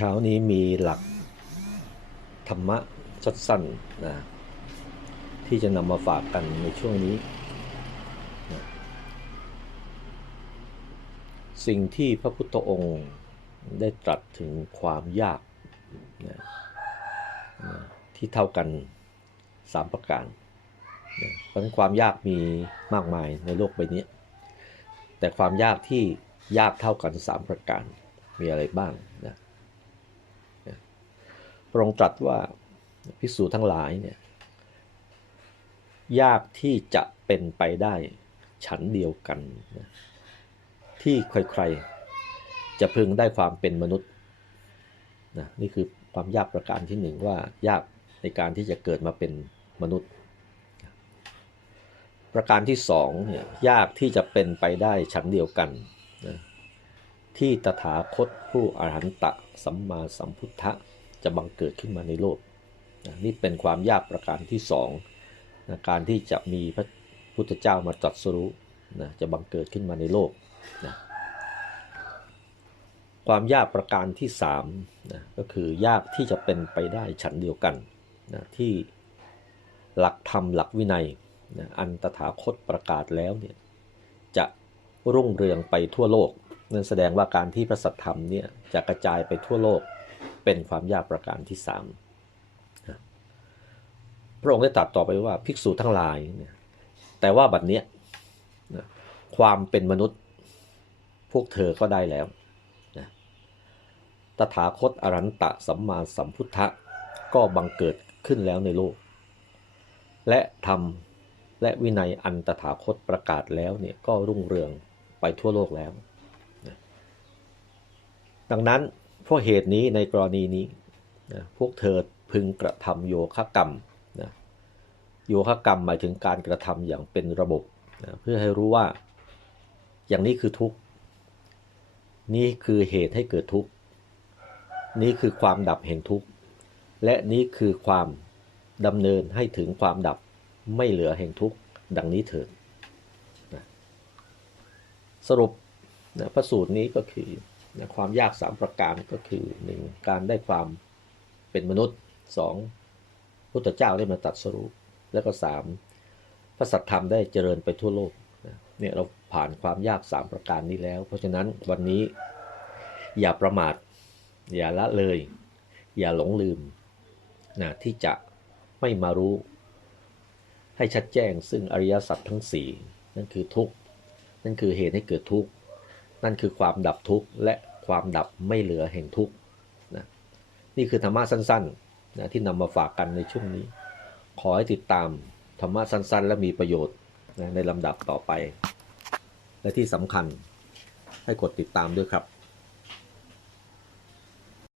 เช้านี้มีหลักธรรมะสั้นๆนะที่จะนำมาฝากกันในช่วงนี้นะสิ่งที่พระพุทธองค์ได้ตรัสถึงความยากนะนะที่เท่ากันสามประการนะเพราะฉะนั้นความยากมีมากมายในโลกใบนี้ แต่ความยากที่ยากเท่ากันสามประการมีอะไรบ้างนะ ระองค์ตรัสว่าภิกษุทั้งหลายเนี่ยยากที่จะเป็นไปได้ฉันเดียวกันนะที่ใครๆจะพึงได้ความเป็นมนุษย์นะนี่คือความยากประการที่หนึ่งว่ายากในการที่จะเกิดมาเป็นมนุษย์ ประการที่สองเนี่ยยากที่จะเป็นไปได้ฉันเดียวกันนะที่ตถาคตผู้อรหันตะสัมมาสัมพุทธะ จะบังเกิดขึ้นมาในโลกนี่เป็นความยากประการที่สองนะการที่จะมีพระพุทธเจ้ามาตรัสรู้นะจะบังเกิดขึ้นมาในโลกนะความยากประการที่สามนะก็คือยากที่จะเป็นไปได้ฉันเดียวกันนะที่หลักธรรมหลักวินัยนะอันตถาคตประกาศแล้วเนี่ยจะรุ่งเรืองไปทั่วโลกนั่นแสดงว่าการที่พระสัทธรรมเนี่ยจะกระจายไปทั่วโลก เป็นความยากประการที่สามพระองค์ได้ตรัสต่อไปว่าภิกษุทั้งหลายเนี่ยแต่ว่าบัดเนี้ยความเป็นมนุษย์พวกเธอก็ได้แล้ว ตถาคตอรันตะสัมมาสัมพุทธะก็บังเกิดขึ้นแล้วในโลก และธรรมและวินัยอันตถาคตประกาศแล้วเนี่ยก็รุ่งเรืองไปทั่วโลกแล้ว ดังนั้น เพราะเหตุนี้ในกรณีนี้นะพวกเธอพึงกระทำโยคะกรรมนะโยคะกรรมหมายถึงการกระทำอย่างเป็นระบบนะเพื่อให้รู้ว่า อย่างนี้คือทุกข์นี่คือเหตุให้เกิดทุกข์นี่คือความดับแห่งทุกข์และนี่คือความดำเนินให้ถึงความดับไม่เหลือแห่งทุกข์ดังนี้เถิดนะสรุปนะพระสูตรนี้ก็คือ นะความยากสามประการก็คือหนึ่งการได้ความเป็นมนุษย์สองพุทธเจ้าได้มาตัดสรุปแล้วก็สามพระสัทธรรมได้เจริญไปทั่วโลกนะเนี่ยเราผ่านความยากสามประการนี้แล้ว เพราะฉะนั้นวันนี้อย่าประมาท อย่าละเลย อย่าหลงลืมนะที่จะไม่มารู้ ให้ชัดแจ้งซึ่งอริยสัจทั้งสี่นั่นคือทุกข์นั่นคือเหตุให้เกิดทุกข์นั่นคือความดับทุกข์และ ความดับไม่เหลือแห่งทุกข์นะนี่คือธรรมะสั้นๆนะที่นำมาฝากกันในช่วงนี้ ขอให้ติดตามธรรมะสั้น ๆ และมีประโยชน์นะในลำดับต่อไป และที่สำคัญให้กดติดตามด้วยครับ